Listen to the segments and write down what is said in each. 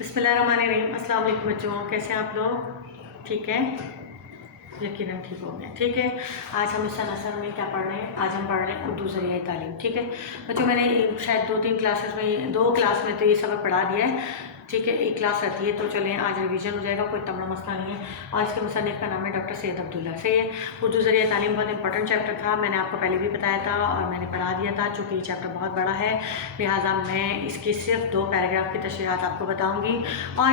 بسم اللہ الرحمن الرحیم۔ السلام علیکم بچوں، کیسے ہیں آپ لوگ؟ ٹھیک ہے، یقیناً ٹھیک ہو گئے۔ ٹھیک ہے، آج ہم اس سمسٹر میں کیا پڑھ رہے ہیں؟ آج ہم پڑھ رہے ہیں اردو ذریعہ تعلیم۔ ٹھیک ہے بچوں، میں نے شاید دو کلاس میں تو یہ سبق پڑھا دیا ہے۔ ٹھیک ہے، ایک کلاس رہتی ہے، تو چلیں آج ریویژن ہو جائے گا، کوئی تمنا مسئلہ نہیں ہے۔ اور اس کے مصنف کا نام ہے ڈاکٹر سید عبداللہ۔ صحیح ہے، اردو ذریعہ تعلیم بہت امپورٹنٹ چیپٹر تھا، میں نے آپ کو پہلے بھی بتایا تھا اور میں نے پڑھا دیا تھا۔ چونکہ یہ چیپٹر بہت بڑا ہے، لہٰذا میں اس کی صرف 2 پیراگراف کی تشریحات آپ کو بتاؤں گی، اور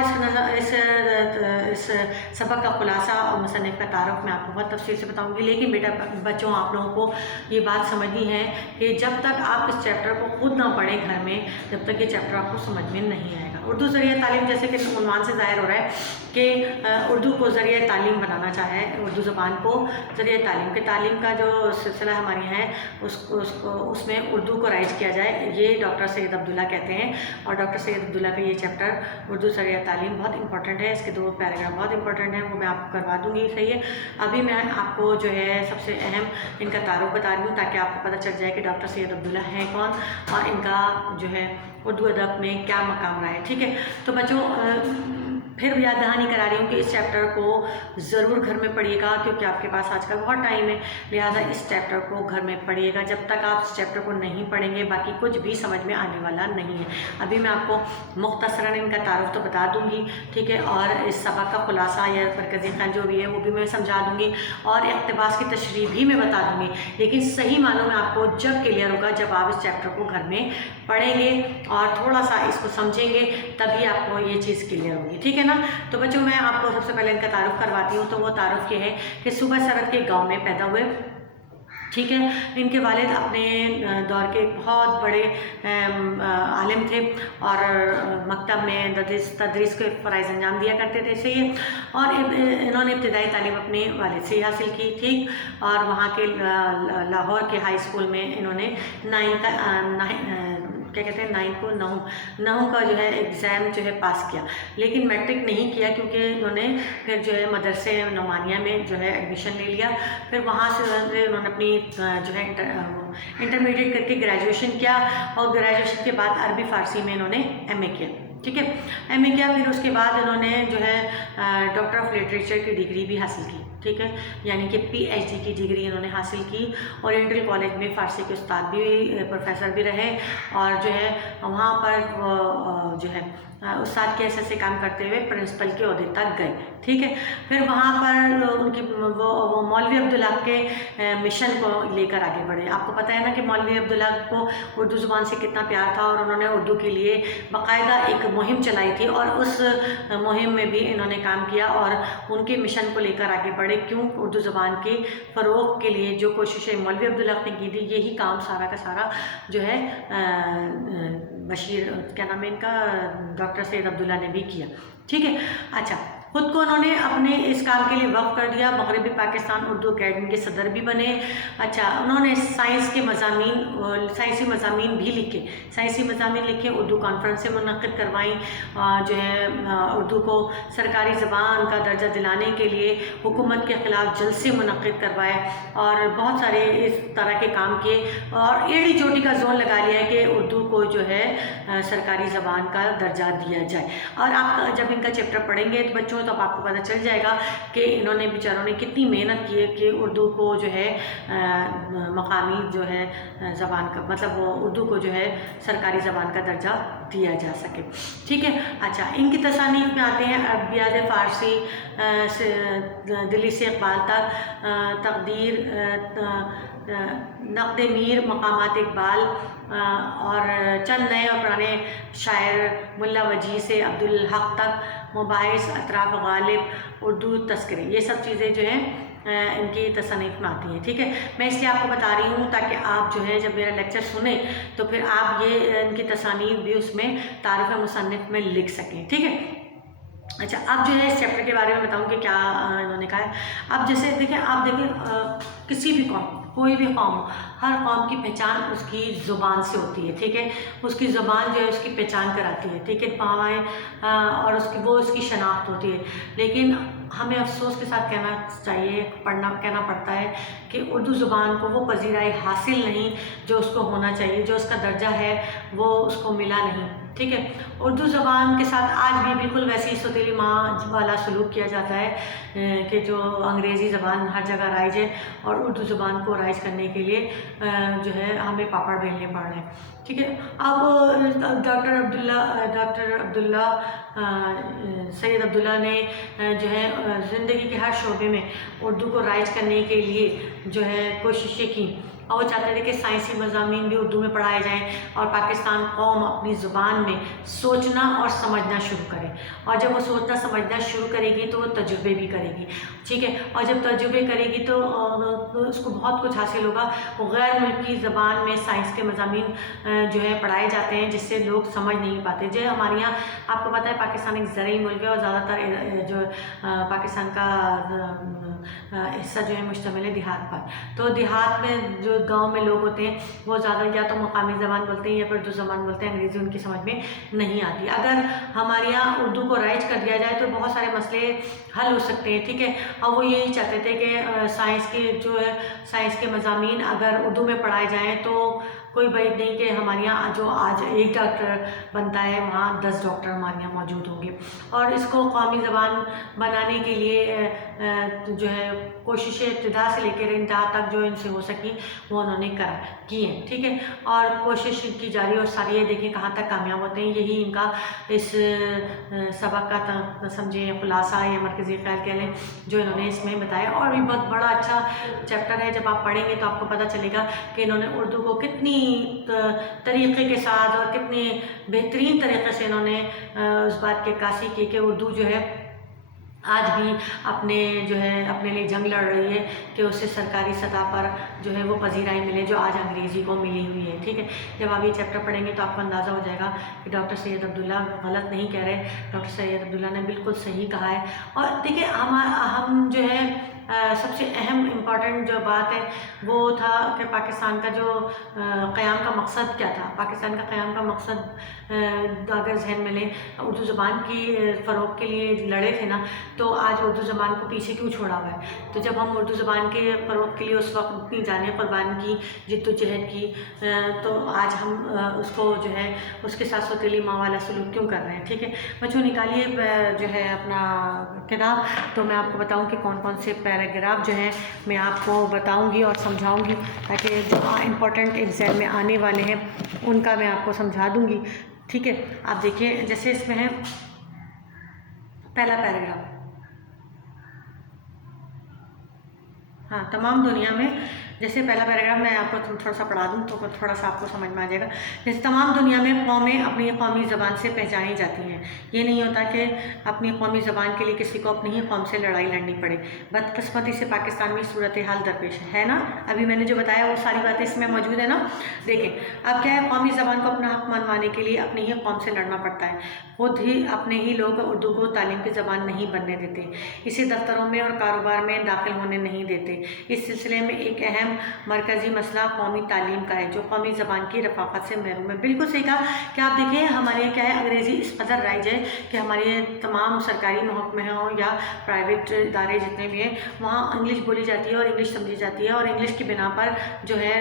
اس سبق کا خلاصہ اور مصنف کا تعارف میں آپ کو بہت تفصیل سے بتاؤں گی۔ لیکن بیٹا بچوں، آپ لوگوں کو یہ بات سمجھنی ہے کہ جب تک آپ اس چیپٹر کو خود نہ پڑھیں گھر میں، جب تک یہ چیپٹر آپ کو سمجھ میں نہیں آئے گا۔ اردو ذریعہ تعلیم، جیسے کہ عنوان سے ظاہر ہو رہا ہے کہ اردو کو ذریعہ تعلیم بنانا چاہے، اردو زبان کو ذریعہ تعلیم کے تعلیم کا جو سلسلہ ہماری ہے اس میں اردو کو رائج کیا جائے، یہ ڈاکٹر سید عبداللہ کہتے ہیں۔ اور ڈاکٹر سید عبداللہ کا یہ چیپٹر اردو ذریعہ تعلیم بہت امپورٹنٹ ہے، اس کے 2 پیراگراف بہت امپورٹنٹ ہیں، وہ میں آپ کو کروا دوں گی۔ صحیح ہے، ابھی میں آپ کو جو ہے سب سے اہم ان کا تعارف بتا رہی ہوں تاکہ آپ کو پتہ چل جائے کہ ڈاکٹر سید عبداللہ ہیں کون اور ان کا جو ہے اردو ادب میں کیا مقام رہا ہے۔ ٹھیک ہے، تو بچوں پھر یاد دہانی کرا رہی ہوں کہ اس چیپٹر کو ضرور گھر میں پڑھیے گا، کیونکہ آپ کے پاس آج کل بہت ٹائم ہے، لہٰذا اس چیپٹر کو گھر میں پڑھیے گا۔ جب تک آپ اس چیپٹر کو نہیں پڑھیں گے باقی کچھ بھی سمجھ میں آنے والا نہیں ہے۔ ابھی میں آپ کو مختصراً ان کا تعارف تو بتا دوں گی، ٹھیک ہے، اور اس سبق کا خلاصہ یا مرکزی خیال جو بھی ہے وہ بھی میں سمجھا دوں گی، اور اقتباس کی تشریح بھی میں بتا دوں گی۔ لیکن صحیح معنوں میں آپ کو جب کلیئر ہوگا جب آپ اس چیپٹر کو گھر میں پڑھیں گے اور تھوڑا سا اس کو سمجھیں گے، تبھی آپ کو یہ چیز کلیئر ہوگی۔ ٹھیک ہے نا، تو بچوں میں آپ کو سب سے پہلے ان کا تعارف کرواتی ہوں۔ تو وہ تعارف یہ ہے کہ صوبہ سرحد کے گاؤں میں پیدا ہوئے۔ ٹھیک ہے، ان کے والد اپنے دور کے بہت بڑے عالم تھے اور مکتب میں تدریس کے فرائض انجام دیا کرتے تھے۔ صحیح ہے، اور انہوں نے ابتدائی تعلیم اپنے والد سے حاصل کی، ٹھیک، اور وہاں کے لاہور کے ہائی اسکول میں انہوں نے 9 کا جو ہے ایگزام جو ہے پاس کیا، لیکن میٹرک نہیں کیا، کیونکہ انہوں نے پھر جو ہے مدرسے نعمانیہ میں جو ہے ایڈمیشن لے لیا۔ پھر وہاں سے انہوں نے اپنی جو ہے انٹرمیڈیٹ کر کے گریجویشن کیا، اور گریجویشن کے بعد عربی فارسی میں انہوں نے ایم اے کیا۔ ٹھیک ہے، ایم اے کیا، پھر اس کے بعد انہوں نے جو ہے ڈاکٹر آف لٹریچر کی ڈگری بھی حاصل کی۔ ٹھیک ہے، یعنی کہ پی ایچ ڈی کی ڈگری انہوں نے حاصل کی، اورینٹل کالج میں فارسی کے استاد بھی پروفیسر بھی رہے، اور جو ہے وہاں پر جو ہے استاد کے حیثیت سے کام کرتے ہوئے پرنسپل کے عہدے تک گئے۔ ٹھیک ہے، پھر وہاں پر ان کی وہ مولوی عبداللہ کے مشن کو لے کر آگے بڑھے۔ آپ کو پتہ ہے نا کہ مولوی عبداللہ کو اردو زبان سے کتنا پیار تھا، اور انہوں نے اردو کے لیے باقاعدہ ایک مہم چلائی تھی، اور اس مہم میں بھی انہوں نے کام کیا اور ان کے مشن کو لے کر آگے بڑھے۔ کیوں؟ اردو زبان کے فروغ کے لیے جو کوششیں مولوی عبداللہ نے کی تھی، یہی کام سارا کا سارا جو ہے بشیر کیا نام ہے ان کا ڈاکٹر سید عبداللہ نے بھی کیا۔ ٹھیک ہے، اچھا، خود کو انہوں نے اپنے اس کام کے لیے وقف کر دیا، مغربی پاکستان اردو اکیڈمی کے صدر بھی بنے۔ اچھا، انہوں نے سائنسی مضامین بھی لکھے، اردو کانفرنسیں منعقد کروائیں، جو ہے اردو کو سرکاری زبان کا درجہ دلانے کے لیے حکومت کے خلاف جلسے منعقد کروائے، اور بہت سارے اس طرح کے کام کیے، اور ایڑی چوٹی کا زور لگا لیا ہے کہ اردو کو جو ہے سرکاری زبان کا درجہ دیا جائے۔ اور آپ جب ان کا چیپٹر پڑھیں گے تو بچوں تو آپ کو پتہ چل جائے گا کہ انہوں نے بیچاروں نے کتنی محنت کی ہے کہ اردو کو جو ہے مقامی جو ہے زبان کا مطلب وہ اردو کو جو ہے سرکاری زبان کا درجہ دیا جا سکے۔ ٹھیک ہے، اچھا، ان کی تصانیف میں آتے ہیں ابیات فارسی سے دلی سے اقبال تک، تقدیر، نقد میر، مقامات اقبال، اور چند نئے اور پرانے شاعر ملا وجیح سے عبدالحق تک، مباحث، اطراف غالب، اردو تذکرے، یہ سب چیزیں جو ہیں ان کی تصانیف میں آتی ہیں۔ ٹھیک ہے، میں اس لیے آپ کو بتا رہی ہوں تاکہ آپ جو ہے جب میرا لیکچر سنیں تو پھر آپ یہ ان کی تصانیف بھی اس میں تعارف مصنف میں لکھ سکیں۔ ٹھیک ہے، اچھا، اب جو ہے اس چیپٹر کے بارے میں بتاؤں کہ کیا انہوں نے کہا ہے۔ اب جیسے دیکھیں کسی بھی قوم، کوئی بھی قوم ہو، ہر قوم کی پہچان اس کی زبان سے ہوتی ہے۔ ٹھیک ہے، اس کی زبان جو ہے اس کی پہچان کراتی ہے۔ ٹھیک ہے، اور اس کی شناخت ہوتی ہے، لیکن ہمیں افسوس کے ساتھ کہنا چاہیے کہنا پڑتا ہے کہ اردو زبان کو وہ پذیرائی حاصل نہیں جو اس کو ہونا چاہیے، جو اس کا درجہ ہے وہ اس کو ملا نہیں، ٹھیک ہے۔ اردو زبان کے ساتھ آج بھی بالکل ویسی سوتیلی ماں والا سلوک کیا جاتا ہے کہ جو انگریزی زبان ہر جگہ رائج ہے اور اردو زبان کو رائج کرنے کے لیے جو ہے ہمیں پاپڑ بیلنے پڑ رہے ہیں، ٹھیک ہے۔ اب ڈاکٹر عبداللہ سید عبداللہ نے جو ہے زندگی کے ہر شعبے میں اردو کو رائج کرنے کے لیے جو ہے کوششیں کی، اور وہ چاہتے تھے کہ سائنسی مضامین بھی اردو میں پڑھائے جائیں اور پاکستان قوم اپنی زبان میں سوچنا اور سمجھنا شروع کرے، اور جب وہ سوچنا سمجھنا شروع کرے گی تو وہ تجربے بھی کرے گی، ٹھیک ہے۔ اور جب تجربے کرے گی تو اس کو بہت کچھ حاصل ہوگا۔ وہ غیر ملکی زبان میں سائنس کے مضامین جو ہے پڑھائے جاتے ہیں جس سے لوگ سمجھ نہیں پاتے۔ جو ہمارے یہاں آپ کو پتہ ہے پاکستان ایک زرعی ملک ہے اور زیادہ تر جو پاکستان کا حصہ جو ہے مشتمل ہے دیہات پر، تو دیہات میں جو گاؤں میں لوگ ہوتے ہیں وہ زیادہ یا تو مقامی زبان بولتے ہیں یا پھر اردو زبان بولتے ہیں، انگریزی ان کی سمجھ میں نہیں آتی۔ اگر ہمارے یہاں اردو کو رائج کر دیا جائے تو بہت سارے مسئلے حل ہو سکتے ہیں، ٹھیک ہے۔ اور وہ یہی چاہتے تھے کہ سائنس کے مضامین اگر اردو میں پڑھائے جائیں تو کوئی بعید نہیں کہ ہمارے یہاں جو آج ایک ڈاکٹر بنتا ہے وہاں 10 ڈاکٹر ہمارے یہاں موجود ہوں گے، اور اس کو قومی زبان بنانے کے لیے جو ہے کوششیں ابتدا سے لے کر انتہا تک جو ان سے ہو سکی وہ انہوں نے کی ہیں، ٹھیک ہے۔ اور کوشش کی جا رہی ہے اور ساری دیکھیں کہاں تک کامیاب ہوتے ہیں۔ یہی ان کا اس سبق کا سمجھیں خلاصہ یا مرکزی خیال کہہ لیں جو انہوں نے اس میں بتایا، اور بھی بہت بڑا اچھا چیپٹر ہے۔ جب آپ پڑھیں گے تو آپ کو پتہ چلے گا کہ انہوں نے اردو کو کتنی طریقے کے ساتھ اور کتنے بہترین طریقے سے انہوں نے اس بات کی عکاسی کی کہ اردو جو ہے آج بھی اپنے لیے جنگ لڑ رہی ہے کہ اسے سرکاری سطح پر جو ہے وہ پذیرائی ملے جو آج انگریزی کو ملی ہوئی ہے، ٹھیک ہے۔ جب آپ یہ چیپٹر پڑھیں گے تو آپ کو اندازہ ہو جائے گا کہ ڈاکٹر سید عبداللہ غلط نہیں کہہ رہے، ڈاکٹر سید عبداللہ نے بالکل صحیح کہا ہے۔ اور دیکھیں ہم جو ہے سب سے اہم امپورٹنٹ جو بات ہے وہ تھا کہ پاکستان کا جو قیام کا مقصد کیا تھا۔ پاکستان کا قیام کا مقصد اگر ذہن میں لیں، اردو زبان کی فروغ کے لیے لڑے تھے نا، تو آج اردو زبان کو پیچھے کیوں چھوڑا ہوا ہے؟ تو جب ہم اردو زبان کے فروغ کے لیے اس وقت اتنی جانیں قربان کی، جد و جہد کی، تو آج ہم اس کو جو ہے اس کے ساتھ سوتیلی ماں والا سلوک کیوں کر رہے ہیں، ٹھیک ہے۔ بچوں نکالیے جو ہے اپنا کتاب، تو میں آپ کو بتاؤں کہ کون کون سے پیراگراف جو ہیں میں آپ کو بتاؤں گی اور سمجھاؤں گی، تاکہ جو امپورٹنٹ ایگزام میں آنے والے ہیں ان کا میں آپ کو سمجھا دوں گی، ٹھیک ہے۔ آپ دیکھیے جیسے اس میں ہے پہلا پیراگراف، ہاں تمام دنیا میں، جیسے پہلا پیراگراف میں آپ کو تھوڑا سا پڑھا دوں تو تھوڑا سا آپ کو سمجھ میں آ جائے گا۔ جیسے تمام دنیا میں قومیں اپنی قومی زبان سے پہچانی جاتی ہیں، یہ نہیں ہوتا کہ اپنی قومی زبان کے لیے کسی کو اپنی ہی قوم سے لڑائی لڑنی پڑے۔ بدقسمتی سے پاکستان میں صورتحال درپیش ہے نا، ابھی میں نے جو بتایا وہ ساری باتیں اس میں موجود ہیں نا۔ دیکھیں اب کیا ہے، قومی زبان کو اپنا حق منوانے کے لیے اپنی ہی قوم سے لڑنا پڑتا ہے، خود ہی اپنے ہی لوگ اردو کو تعلیم کی زبان نہیں بننے دیتے، اسے دفتروں میں اور کاروبار میں داخل ہونے نہیں دیتے۔ اس سلسلے میں ایک اہم مرکزی مسئلہ قومی تعلیم کا ہے جو قومی زبان کی رفاقت سے محروم ہے۔ بالکل صحیح کہا کہ آپ دیکھیں ہمارے کیا ہے، انگریزی اس قدر رائج ہے کہ ہمارے تمام سرکاری محکمے ہوں یا پرائیویٹ ادارے جتنے بھی ہیں وہاں انگلش بولی جاتی ہے اور انگلش سمجھی جاتی ہے اور انگلش کی بنا پر جو ہے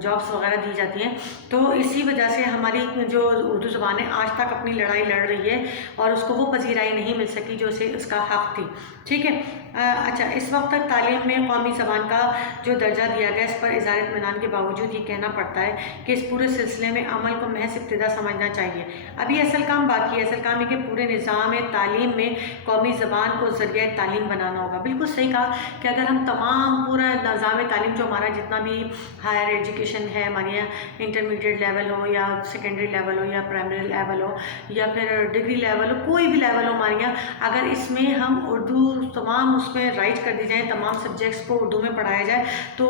جابس وغیرہ دی جاتی ہیں۔ تو اسی وجہ سے ہماری جو اردو زبان ہے آج تک اپنی لڑائی لڑ رہی ہے اور اس کو وہ پذیرائی نہیں مل سکی جو اسے اس کا حق تھی، ٹھیک ہے۔ اچھا، اس وقت تک تعلیم میں قومی زبان کا جو درجہ دیا گیا اس پر اظہار اطمینان کے باوجود یہ کہنا پڑتا ہے کہ اس پورے سلسلے میں عمل کو محض ابتدا سمجھنا چاہیے۔ ابھی اصل کام باقی ہے، اصل کام ہے کہ پورے نظام تعلیم میں قومی زبان کو ذریعہ تعلیم بنانا ہوگا۔ بالکل صحیح کہا کہ اگر ہم تمام پورا نظام تعلیم جو ہمارا جتنا بھی ہائر ایجوکیشن ہے، ہمارے یہاں انٹرمیڈیٹ لیول ہو یا سیکنڈری لیول ہو یا پرائمری لیول ہو یا پھر ڈگری لیول ہو، کوئی بھی لیول ہو ہمارے یہاں، اگر اس میں ہم اردو تمام اس میں رائج کر دی جائیں، تمام سبجیکٹس کو اردو میں پڑھایا جائے تو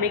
MA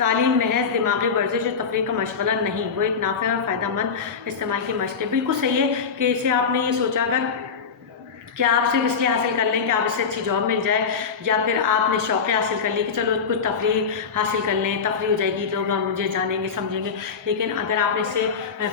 تعلیم محض دماغی ورزش اور تفریح کا مشغلہ نہیں، وہ ایک نافع اور فائدہ مند استعمال کی مشق ہے۔ بالکل صحیح ہے کہ اسے آپ نے یہ سوچا اگر کہ آپ صرف اس لیے حاصل کر لیں کہ آپ اس سے اچھی جاب مل جائے، یا پھر آپ نے شوق حاصل کر لی کہ چلو کچھ تفریح حاصل کر لیں، تفریح ہو جائے گی، لوگ مجھے جانیں گے سمجھیں گے، لیکن اگر آپ نے اس سے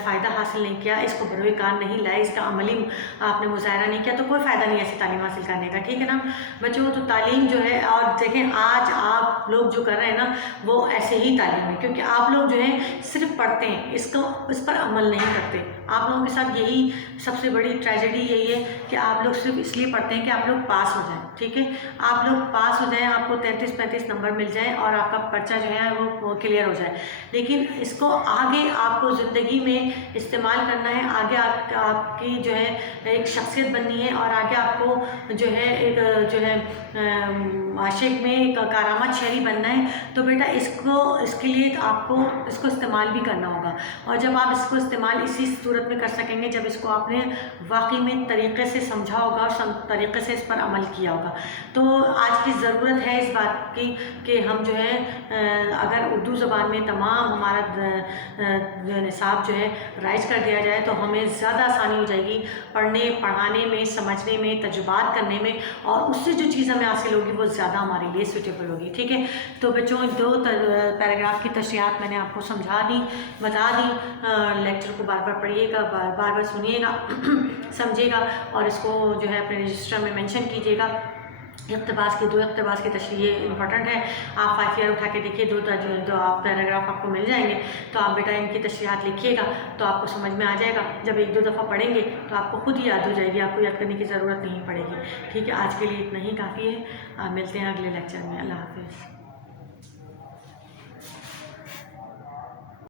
فائدہ حاصل نہیں کیا، اس کو بروئے کار نہیں لائے، اس کا عملی آپ نے مظاہرہ نہیں کیا، تو کوئی فائدہ نہیں ہے ایسی تعلیم حاصل کرنے کا، ٹھیک ہے نا بچوں؟ تو تعلیم جو ہے، اور دیکھیں آج آپ لوگ جو کر رہے ہیں نا وہ ایسے ہی تعلیم ہے، کیونکہ آپ لوگ جو ہے صرف پڑھتے ہیں، اس پر عمل نہیں کرتے۔ آپ لوگوں کے ساتھ یہی سب سے بڑی ٹریجڈی یہی ہے کہ آپ لوگ صرف اس لیے پڑھتے ہیں کہ آپ لوگ پاس ہو جائیں، ٹھیک ہے؟ آپ لوگ پاس ہو جائیں، آپ کو 33-35 نمبر مل جائیں اور آپ کا پرچہ جو ہے وہ کلیئر ہو جائے، لیکن اس کو آگے آپ کو زندگی میں استعمال کرنا ہے، آگے آپ کی جو ہے ایک شخصیت بننی ہے، اور آگے آپ کو جو ہے ایک جو ہے معاشرے میں ایک کارآمد شہری بننا ہے، تو بیٹا اس کے لیے آپ کو اس کو استعمال بھی کرنا ہوگا، اور جب آپ اس کو استعمال اسی صورت میں کر سکیں گے جب اس کو آپ نے واقعی میں طریقے سے سمجھا ہوگا اور طریقے سے اس پر عمل کیا ہوگا۔ تو آج کی ضرورت ہے اس بات کی کہ ہم جو ہے اگر اردو زبان میں تمام ہمارا نصاب جو ہے رائج کر دیا جائے تو ہمیں زیادہ آسانی ہو جائے گی پڑھنے پڑھانے میں، سمجھنے میں، تجربات کرنے میں، اور اس سے جو چیز ہمیں حاصل ہوگی وہ زیادہ ہمارے لیے سوٹیبل ہوگی، ٹھیک ہے؟ تو بچوں 2 پیراگراف کی تشریحات میں نے آپ کو سمجھا دی، بتا دی۔ لیکچر کو بار بار پڑھیے گا، بار بار سنیے گا، سمجھے گا، اور اس کو جو ہے اپنے رجسٹر میں مینشن کیجیے گا۔ اقتباس کی 2 اقتباس کی تشریح امپورٹنٹ ہے، آپ 5 ایئر اٹھا کے دیکھیے، 2 پیراگراف آپ کو مل جائیں گے، تو آپ بیٹا ان کی تشریحات لکھیے گا تو آپ کو سمجھ میں آ جائے گا، جب 1-2 دفعہ پڑھیں گے تو آپ کو خود ہی یاد ہو جائے گی، آپ کو یاد کرنے کی ضرورت نہیں پڑے گی، ٹھیک ہے؟ آج کے لیے اتنا ہی کافی ہے، ملتے ہیں اگلے لیکچر میں، اللہ حافظ۔